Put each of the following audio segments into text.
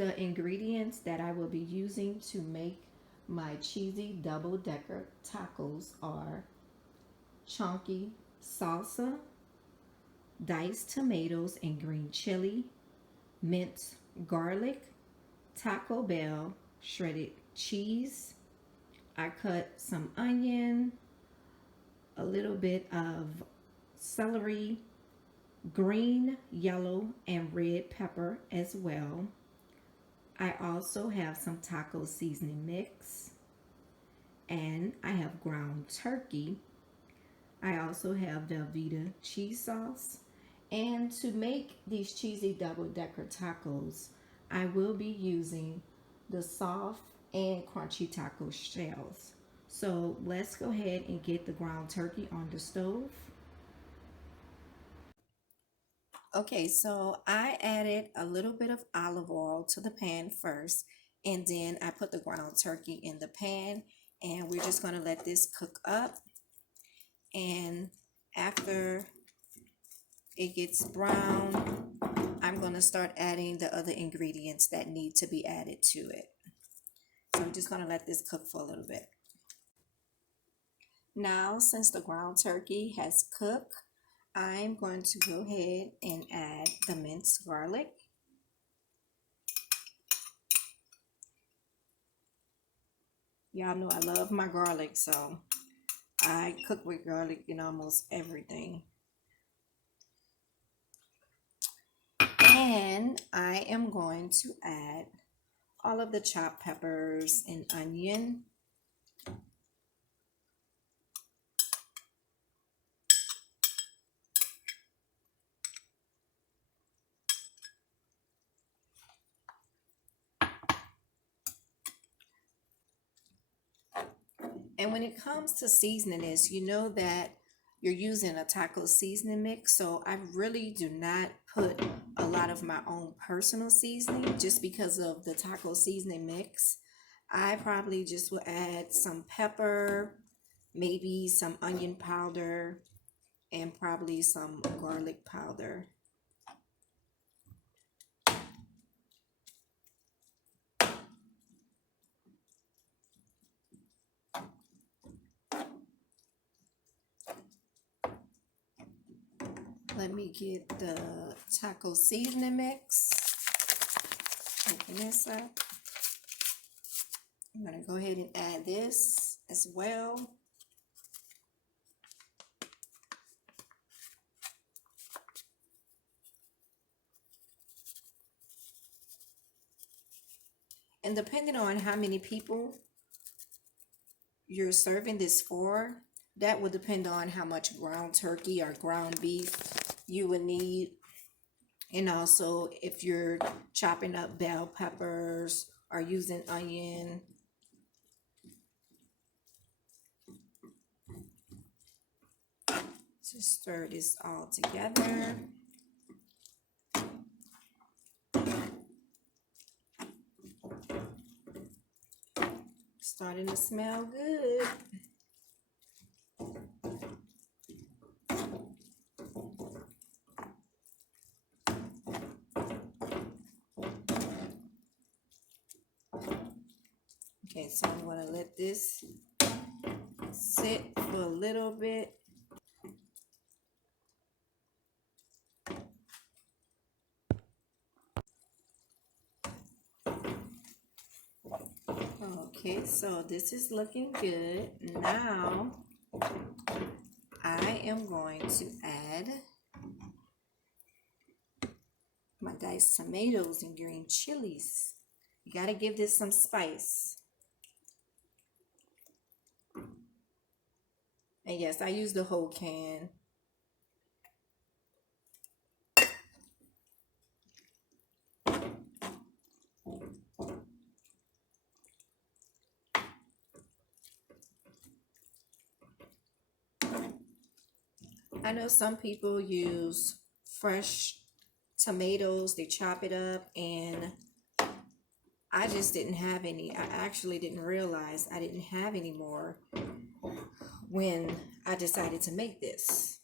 The ingredients that I will be using to make my cheesy double decker tacos are chunky salsa, diced tomatoes and green chili, minced garlic, Taco Bell shredded cheese. I cut some onion, a little bit of celery, green, yellow, and red pepper as well. I also have some taco seasoning mix, and I have ground turkey. I also have Velveeta cheese sauce. And to make these cheesy double decker tacos, I will be using the soft and crunchy taco shells. So let's go ahead and get the ground turkey on the stove. Okay, so I added a little bit of olive oil to the pan first, and then I put the ground turkey in the pan, and we're just going to let this cook up. And after it gets brown, I'm going to start adding the other ingredients that need to be added to it. So I'm just going to let this cook for a little bit. Now, since the ground turkey has cooked, I'm going to go ahead and add the minced garlic. Y'all know I love my garlic, so I cook with garlic in almost everything. And I am going to add all of the chopped peppers and onion. And when it comes to seasoning this, you know that you're using a taco seasoning mix. So I really do not put a lot of my own personal seasoning just because of the taco seasoning mix. I probably just will add some pepper, maybe some onion powder, and probably some garlic powder. Let me get the taco seasoning mix. Open this up. I'm going to go ahead and add this as well. And depending on how many people you're serving this for, that will depend on how much ground turkey or ground beef you would need. And also if you're chopping up bell peppers or using onion. Just stir this all together. Starting to smell good. Okay, so I'm going to let this sit for a little bit. Okay, so this is looking good. Now I am going to add my diced tomatoes and green chilies. You got to give this some spice. And yes, I use the whole can. I know some people use fresh tomatoes, they chop it up, and I just didn't have any. I actually didn't realize I didn't have any more when I decided to make this.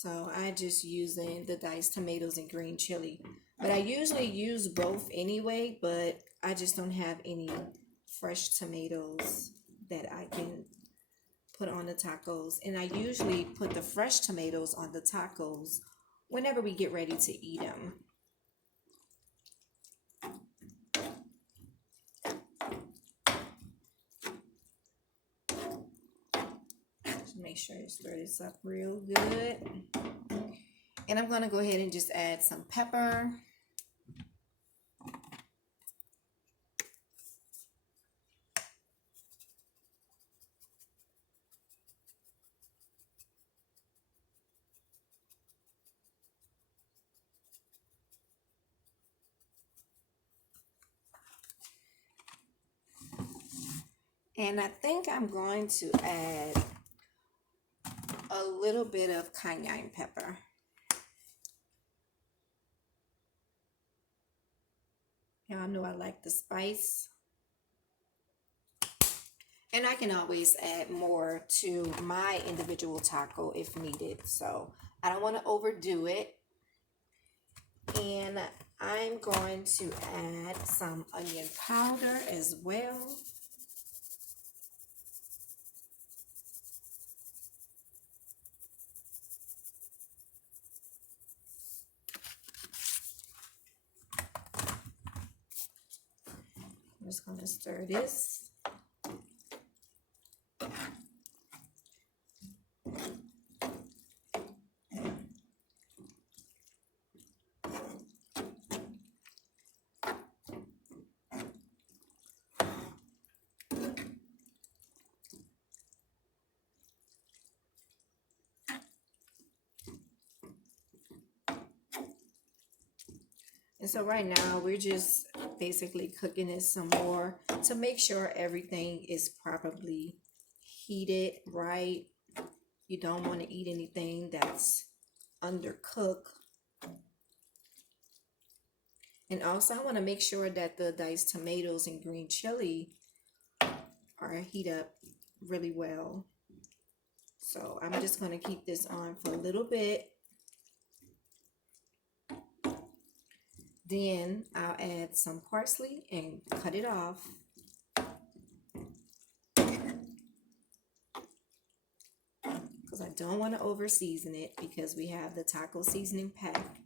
So I just using the diced tomatoes and green chili. But I usually use both anyway, but I just don't have any fresh tomatoes that I can put on the tacos. And I usually put the fresh tomatoes on the tacos whenever we get ready to eat them. Just make sure you stir this up real good. And I'm going to go ahead and just add some pepper. And I think I'm going to add a little bit of cayenne pepper. Y'all know I like the spice. And I can always add more to my individual taco if needed. So I don't want to overdo it. And I'm going to add some onion powder as well. I'm just going to stir this. And so right now we're just basically cooking it some more to make sure everything is properly heated right. You don't want to eat anything that's undercooked. And also I want to make sure that the diced tomatoes and green chili are heat up really well. So I'm just going to keep this on for a little bit. Then I'll add some parsley and cut it off. Because I don't want to over season it because we have the taco seasoning pack.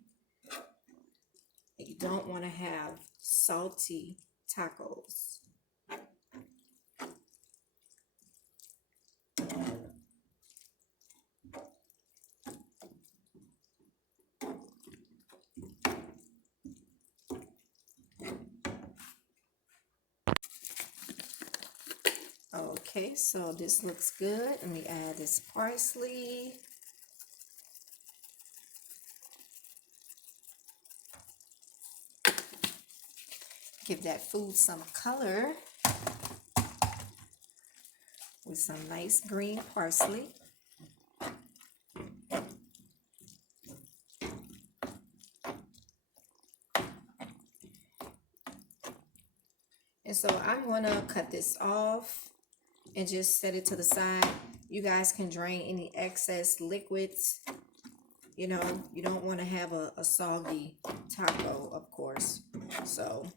You don't want to have salty tacos. Okay, so this looks good. Let me add this parsley. Give that food some color with some nice green parsley. And so I'm going to cut this off and just set it to the side. You guys can drain any excess liquids. You know, you don't want to have a soggy taco, of course. So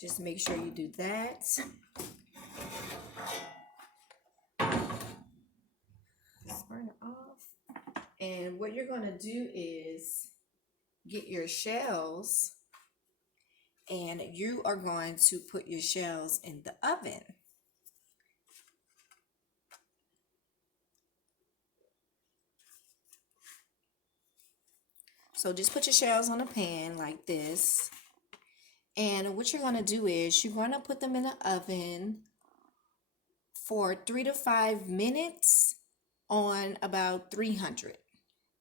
just make sure you do that. Just burn it off. And what you're going to do is get your shells, and you are going to put your shells in the oven. So just put your shells on a pan like this. And what you're going to do is you're going to put them in the oven for 3 to 5 minutes on about 300.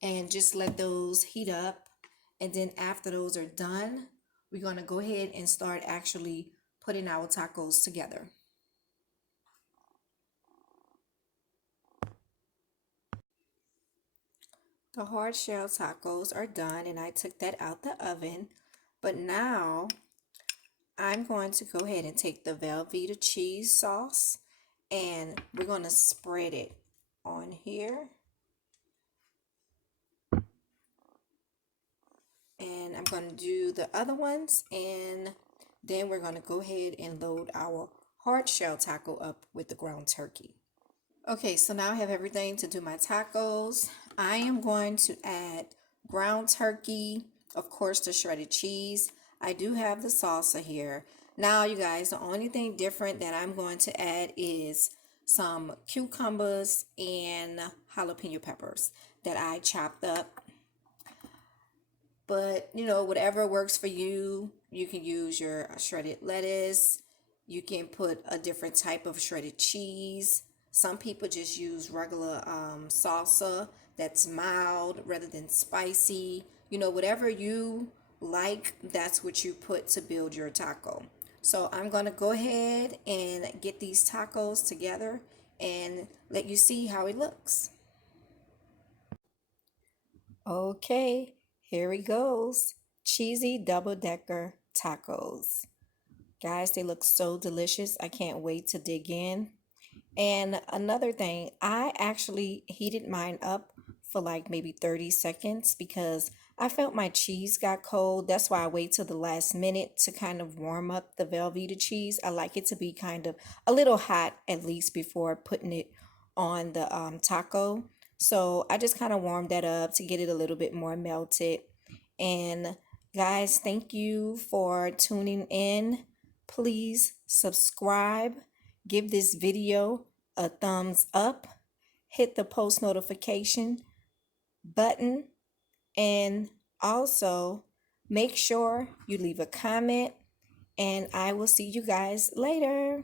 And just let those heat up. And then after those are done, we're going to go ahead and start actually putting our tacos together. The hard shell tacos are done, and I took that out the oven. But now I'm going to go ahead and take the Velveeta cheese sauce, and we're going to spread it on here. going to do the other ones, and then we're going to go ahead and load our hard shell taco up with the ground turkey. Okay, so now I have everything to do my tacos. I am going to add ground turkey, of course, the shredded cheese. I do have the salsa here. Now, you guys, the only thing different that I'm going to add is some cucumbers and jalapeno peppers that I chopped up. But, you know, whatever works for you, you can use your shredded lettuce. You can put a different type of shredded cheese. Some people just use regular salsa that's mild rather than spicy. You know, whatever you like, that's what you put to build your taco. So I'm going to go ahead and get these tacos together and let you see how it looks. Okay, here he goes. Cheesy double-decker tacos. Guys, they look so delicious. I can't wait to dig in. And another thing, I actually heated mine up for like maybe 30 seconds because I felt my cheese got cold. That's why I wait till the last minute to kind of warm up the Velveeta cheese. I like it to be kind of a little hot at least before putting it on the taco. So I just kind of warmed that up to get it a little bit more melted. And guys, thank you for tuning in. Please subscribe, give this video a thumbs up, hit the post notification button, and also make sure you leave a comment, and I will see you guys later.